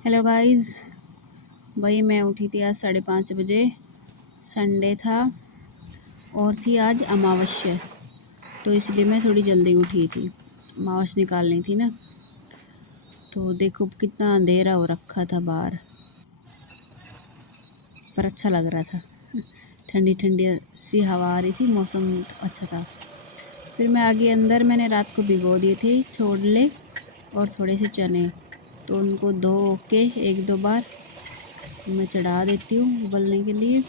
Hello guys. भाई मैं उठी थी आज 5:30 बजे। संडे था और थी आज अमावस्या, तो इसलिए मैं थोड़ी जल्दी उठी थी। अमावस निकालनी थी ना। तो देखो कितना अंधेरा हो रखा था बाहर, पर अच्छा लग रहा था। ठंडी ठंडी सी हवा आ रही थी, मौसम अच्छा था। फिर मैं आगे अंदर मैंने रात को भिगो दिए थे छोले और थोड़े से चने, तो उनको धो के एक दो बार मैं चढ़ा देती हूँ उबलने के लिए।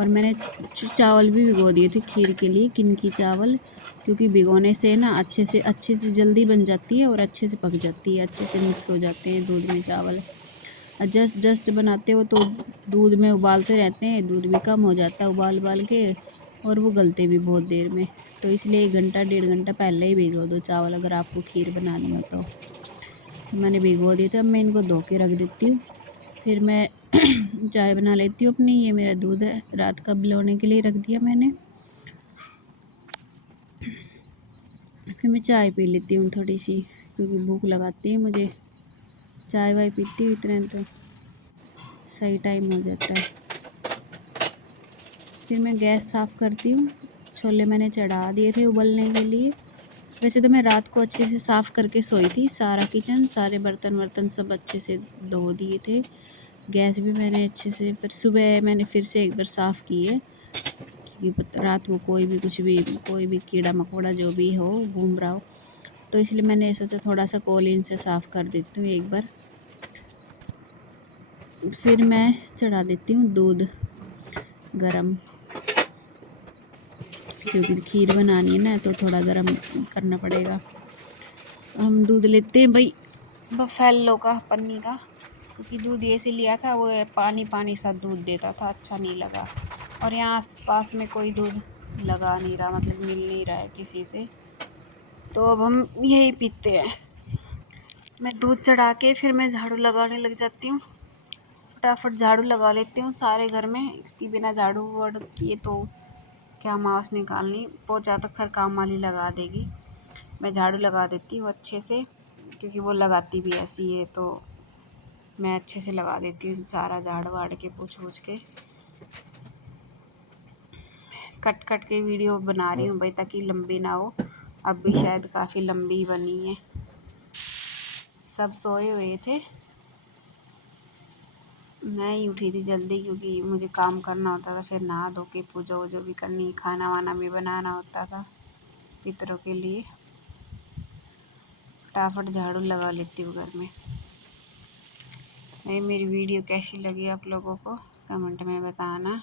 और मैंने चावल भी भिगो दिए थे खीर के लिए, किनकी चावल, क्योंकि भिगोने से ना अच्छे से जल्दी बन जाती है और अच्छे से पक जाती है, अच्छे से मिक्स हो जाते हैं दूध में चावल। और जस्ट जस्ट बनाते हो तो दूध में उबालते रहते हैं, दूध भी कम हो जाता है उबाल उबाल के, और वो गलते भी बहुत देर में। तो इसलिए 1 घंटा 1.5 घंटा पहले ही भिगो दो चावल अगर आपको खीर बनानी हो तो। मैंने भिगो दिए थे, अब मैं इनको धो के रख देती हूँ। फिर मैं चाय बना लेती हूँ अपनी। ये मेरा दूध है, रात का भिगोने के लिए रख दिया मैंने। फिर मैं चाय पी लेती हूँ थोड़ी सी, क्योंकि भूख लगाती है मुझे। चाय वाय पीती हूँ इतने तो सही टाइम हो जाता है। फिर मैं गैस साफ़ करती हूँ। छोले मैंने चढ़ा दिए थे उबलने के लिए। वैसे तो मैं रात को अच्छे से साफ़ करके सोई थी, सारा किचन सारे बर्तन वर्तन सब अच्छे से धो दिए थे। गैस भी मैंने अच्छे से, पर सुबह मैंने फिर से एक बार साफ़ की है, क्योंकि रात को कोई भी कीड़ा मकोड़ा जो भी हो घूम रहा हो, तो इसलिए मैंने सोचा थोड़ा सा कोलिन से साफ़ कर देती हूँ एक बार। फिर मैं चढ़ा देती हूँ दूध गरम, क्योंकि खीर बनानी है ना तो थोड़ा गरम करना पड़ेगा। हम दूध लेते हैं भाई बफेलो का, पन्नी का, क्योंकि दूध ये से लिया था वो पानी पानी सा दूध देता था, अच्छा नहीं लगा। और यहाँ आस पास में कोई दूध लगा नहीं रहा, मतलब मिल नहीं रहा है किसी से, तो अब हम यही पीते हैं। मैं दूध चढ़ा के फिर मैं झाड़ू लगाने लग जाती हूँ। फटाफट झाड़ू लगा लेती हूँ सारे घर में, कि बिना झाड़ू वाड़ू किए तो क्या मांस निकालनी, पोछा तो खैर काम वाली लगा देगी। मैं झाड़ू लगा देती हूँ अच्छे से, क्योंकि वो लगाती भी ऐसी है, तो मैं अच्छे से लगा देती हूँ सारा झाड़ वाड़ के पोंछ वोछ के। कट कट के वीडियो बना रही हूँ भाई, ताकि लंबी ना हो। अब भी शायद काफ़ी लंबी बनी है। सब सोए हुए थे, मैं ही उठी थी जल्दी, क्योंकि मुझे काम करना होता था। फिर नहा धो के पूजा वूजा भी करनी, खाना वाना भी बनाना होता था पितरों के लिए। फटाफट झाड़ू लगा लेती हूँ घर में। मेरी वीडियो कैसी लगी आप लोगों को कमेंट में बताना,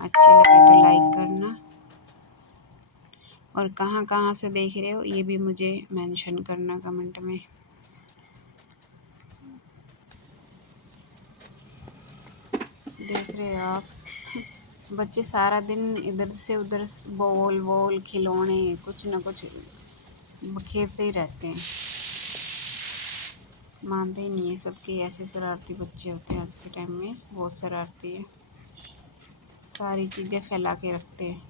अच्छी लगे तो लाइक करना, और कहाँ कहाँ से देख रहे हो ये भी मुझे मेंशन करना कमेंट में। देख रहे हो आप, बच्चे सारा दिन इधर से उधर बॉल बॉल खिलौने कुछ ना कुछ खेलते ही रहते हैं, मानते ही नहीं है। सबके ऐसे शरारती बच्चे होते हैं आज के टाइम में, बहुत शरारती है, सारी चीज़ें फैला के रखते हैं।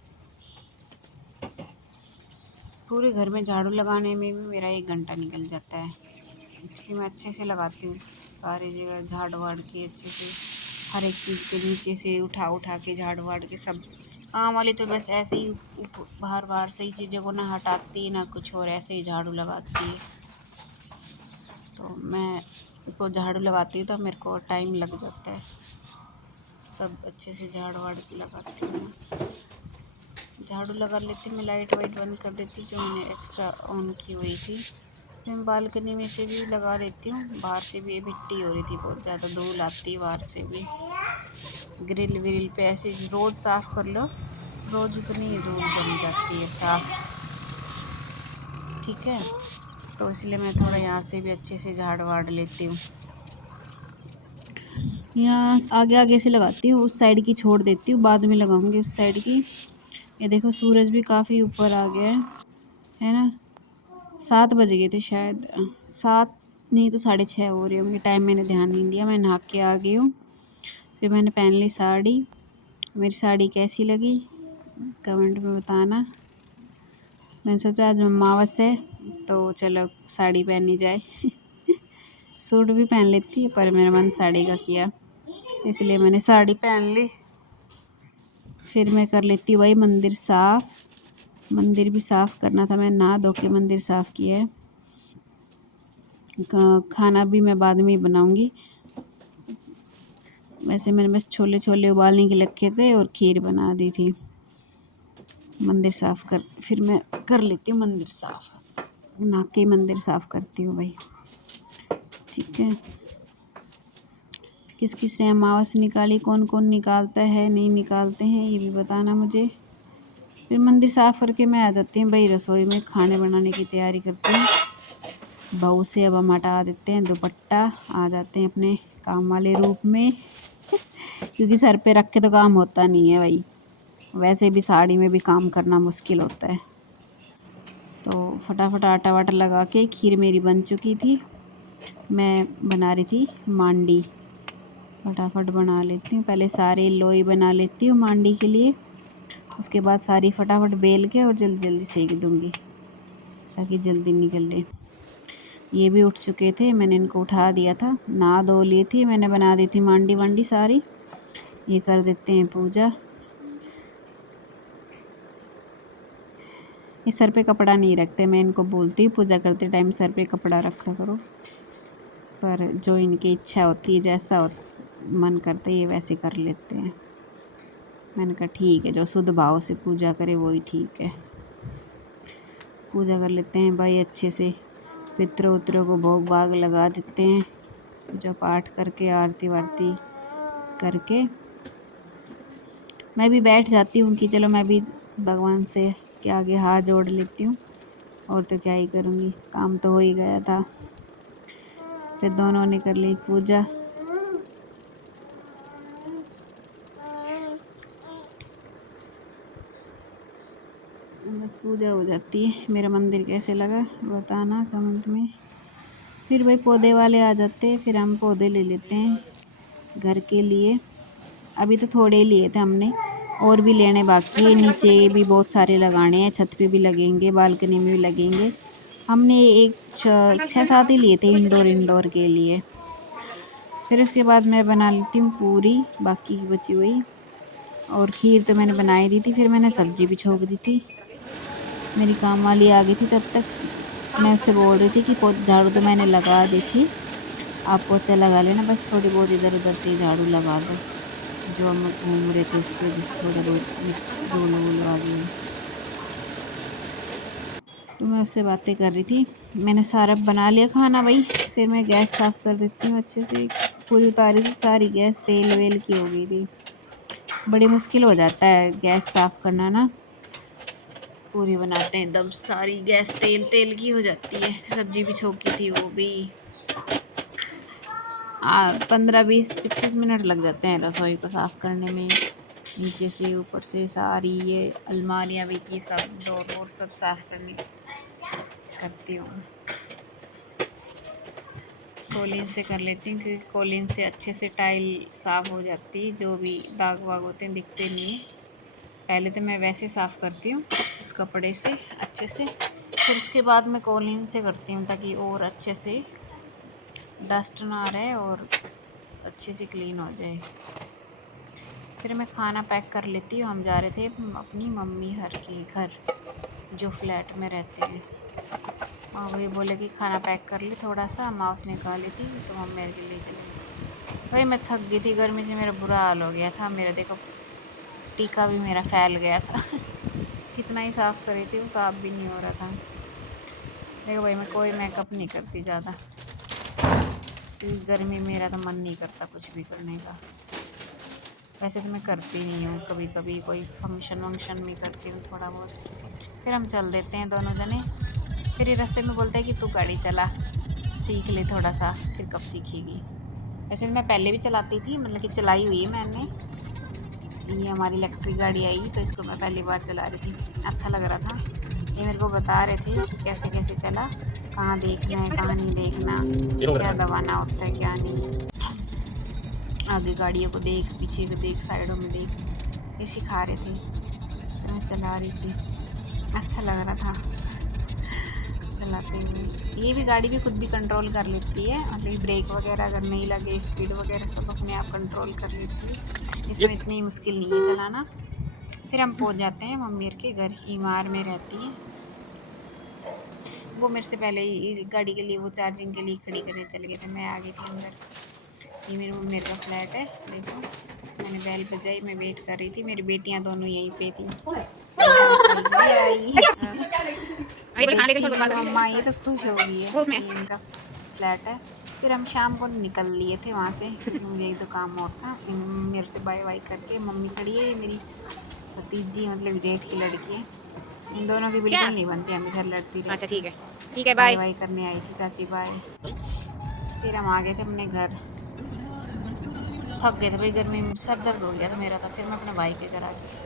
पूरे घर में झाड़ू लगाने में भी मेरा 1 घंटा निकल जाता है, क्योंकि मैं अच्छे से लगाती हूँ सारी जगह झाड़ वाड़ के अच्छे से, हर एक चीज़ के नीचे से उठा उठा के झाड़ वाड़ के सब। काम वाली तो बस ऐसे ही बाहर बाहर से ही चीज़ों को ना हटाती ना कुछ और, ऐसे ही झाड़ू लगाती है। तो मैं को झाड़ू लगाती हूँ तो मेरे को टाइम लग जाता है, सब अच्छे से झाड़ वाड़ के लगाती हूँ। झाड़ू लगा लेती हूँ मैं, लाइट वाइट बंद कर देती हूँ जो मैंने एक्स्ट्रा ऑन की हुई थी। फिर मैं बालकनी में से भी लगा लेती हूँ, बाहर से भी मिट्टी हो रही थी, बहुत ज़्यादा धूल आती है बाहर से भी। ग्रिल विरिल पे ऐसे रोज़ साफ़ कर लो, रोज़ इतनी धूल जम जाती है साफ़, ठीक है। तो इसलिए मैं थोड़ा यहाँ से भी अच्छे से झाड़ वाड़ लेती हूँ। यहाँ आगे आगे से लगाती हूँ, उस साइड की छोड़ देती हूँ, बाद में लगाऊंगी उस साइड की। ये देखो सूरज भी काफ़ी ऊपर आ गया है ना। 7 बज गए थे शायद, 7 नहीं तो 6:30 हो रहे होंगे, टाइम मैंने ध्यान नहीं दिया। मैं नहा के आ गई हूँ। फिर मैंने पहन ली साड़ी। मेरी साड़ी कैसी लगी कमेंट में बताना। मैंने सोचा आज अमावस है तो चलो साड़ी पहनी जाए। सूट भी पहन लेती है, पर मेरा मन साड़ी का किया, इसलिए मैंने साड़ी पहन ली। फिर मैं कर लेती हूँ भाई मंदिर साफ़। मंदिर भी साफ़ करना था, मैं नहा धो के मंदिर साफ़ किया है। खाना भी मैं बाद में ही बनाऊँगी। वैसे मैंने बस छोले छोले उबालने के रखे थे और खीर बना दी थी। मंदिर साफ़ कर फिर मैं कर लेती हूँ मंदिर साफ़, नहा के मंदिर साफ़ करती हूँ भाई। ठीक है, किस किस ने अमावस निकाली, कौन कौन निकालता है, नहीं निकालते हैं, ये भी बताना मुझे। फिर मंदिर साफ़ करके मैं आ जाती हूँ भाई रसोई में, खाने बनाने की तैयारी करती हूँ। बहू से अब हम हटा देते हैं दुपट्टा, आ जाते हैं अपने काम वाले रूप में क्योंकि सर पे रख के तो काम होता नहीं है भाई, वैसे भी साड़ी में भी काम करना मुश्किल होता है। तो फटाफट आटा वाटा लगा के, खीर मेरी बन चुकी थी, मैं बना रही थी मांडी। फटाफट बना लेती हूँ, पहले सारे लोई बना लेती हूँ मांडी के लिए, उसके बाद सारी फटाफट बेल के और जल्दी जल्दी सेक दूँगी ताकि जल्दी निकल ले। ये भी उठ चुके थे, मैंने इनको उठा दिया था, नहा धो ली थी मैंने, बना दी थी मांडी वांडी सारी। ये कर देते हैं पूजा। ये सर पे कपड़ा नहीं रखते, मैं इनको बोलती हूँ पूजा करते टाइम सर पे कपड़ा रखा करो, पर जो इनकी इच्छा होती है, जैसा मन करता है ये वैसे कर लेते हैं। मैंने कहा ठीक है, जो शुद्ध भाव से पूजा करे वही ठीक है। पूजा कर लेते हैं भाई अच्छे से, पितरों उतरों को भोग भाग लगा देते हैं, पूजा पाठ करके आरती वारती करके मैं भी बैठ जाती हूँ कि चलो मैं भी भगवान से के आगे हाथ जोड़ लेती हूँ, और तो क्या ही करूँगी, काम तो हो ही गया था। फिर दोनों ने कर ली पूजा। बस पूजा हो जाती है। मेरा मंदिर कैसे लगा बताना कमेंट में। फिर भाई पौधे वाले आ जाते हैं, फिर हम पौधे ले लेते हैं घर के लिए। अभी तो थोड़े लिए थे हमने, और भी लेने बाकी है, नीचे भी बहुत सारे लगाने हैं, छत पे भी लगेंगे, बालकनी में भी लगेंगे। हमने एक 6-7 ही लिए थे इंडोर के लिए। फिर उसके बाद मैं बना लेती हूँ पूरी, बाकी की बची हुई, और खीर तो मैंने बनाई दी थी। फिर मैंने सब्जी भी छोक दी थी, मेरी काम वाली आ गई थी तब तक। मैं उससे बोल रही थी कि झाड़ू तो मैंने लगा दी थी, आप पोछा लगा लेना, बस थोड़ी बहुत इधर उधर से झाड़ू लगा दो, जो हम घूम रहे थे उसकी वजह से थोड़ा बहुत धूल वूल आ गई। तो मैं उससे बातें कर रही थी। मैंने सारा बना लिया खाना भाई, फिर मैं गैस साफ़ कर देती हूँ अच्छे से। पूरी उतारी थी सारी गैस, तेल वेल की हो गई थी, बड़ी मुश्किल हो जाता है गैस साफ़ करना ना। पूरी बनाते हैं एकदम सारी गैस तेल तेल की हो जाती है। सब्जी भी छोकी थी, वो भी 15-20-25 मिनट लग जाते हैं रसोई को साफ़ करने में, नीचे से ऊपर से सारी ये अलमारियाँ भी की, सब डोर वोर सब साफ़ करनी करती हूँ। कोलिन से कर लेती हूँ क्योंकि कोलिन से अच्छे से टाइल साफ़ हो जाती है, जो भी दाग वाग होते हैं दिखते नहीं है। पहले तो मैं वैसे साफ़ करती हूँ उस कपड़े से अच्छे से, फिर उसके बाद मैं कोलिन से करती हूँ ताकि और अच्छे से डस्ट ना रहे और अच्छे से क्लीन हो जाए। फिर मैं खाना पैक कर लेती हूँ। हम जा रहे थे अपनी मम्मी हर के घर, जो फ्लैट में रहते हैं, और वही बोले कि खाना पैक कर ले थोड़ा सा, माउस निकाली थी तो हम मेरे के लिए चलेंगे। भाई मैं थक गई थी गर्मी से, मेरा बुरा हाल हो गया था। मेरा देखो टीका भी मेरा फैल गया था कितना ही साफ़ करी थी, वो साफ़ भी नहीं हो रहा था। देखो भाई मैं कोई मेकअप नहीं करती ज़्यादा, क्योंकि गर्मी मेरा तो मन नहीं करता कुछ भी करने का। वैसे तो मैं करती नहीं हूँ, कभी कभी कोई फंक्शन वंक्शन में करती हूँ थोड़ा बहुत। फिर हम चल देते हैं दोनों जने। फिर ये रास्ते में बोलता है कि तू गाड़ी चला, सीख ले थोड़ा सा, फिर कब सीखेगी। वैसे तो मैं पहले भी चलाती थी, मतलब कि चलाई हुई है मैंने। ये हमारी इलेक्ट्रिक गाड़ी आई तो इसको मैं पहली बार चला रही थी, अच्छा लग रहा था। ये मेरे को बता रहे थे कि कैसे कैसे चला, कहाँ देखना है कहाँ नहीं देखना, क्या दबाना होता है क्या नहीं, आगे गाड़ियों को देख, पीछे को देख, साइडों में देख, ये सिखा रहे थे। तो मैं चला रही थी, अच्छा लग रहा था चलाते हुए। ये भी गाड़ी भी खुद भी कंट्रोल कर लेती है, मतलब ब्रेक वगैरह अगर नहीं लगे, स्पीड वगैरह सब अपने आप कंट्रोल कर लेती है। इसमें इतनी मुश्किल नहीं है चलाना। फिर हम पहुंच जाते हैं मम्मी के घर, ईमार में रहती हैं वो। मेरे से पहले ही गाड़ी के लिए वो चार्जिंग के लिए खड़ी करने चले गए थे, मैं आ गई थी अंदर। ये मेरे मम्मी का फ्लैट है, देखो मैंने बेल बजाई, मैं वेट कर रही थी, मेरी बेटियां दोनों यहीं पे थी। आई देखी मम्मा, ये तो खुश हो गई है, ये इनका फ्लैट है। फिर हम शाम को निकल लिए थे वहाँ से, क्योंकि मुझे एक दो काम और था। मेरे से बाय बाय करके मम्मी खड़ी है, ये मेरी भतीजी मतलब जेठ की लड़की है। इन दोनों की बिल्कुल नहीं बनती, हमेशा लड़ती रहती। अच्छा ठीक है बाय बाय करने आई थी चाची, बाय। फिर हम आ गए थे अपने घर, थक गए थे भाई, गर्मी में सर दर्द हो गया था मेरा, था फिर मैं अपने भाई के घर आ गई थी।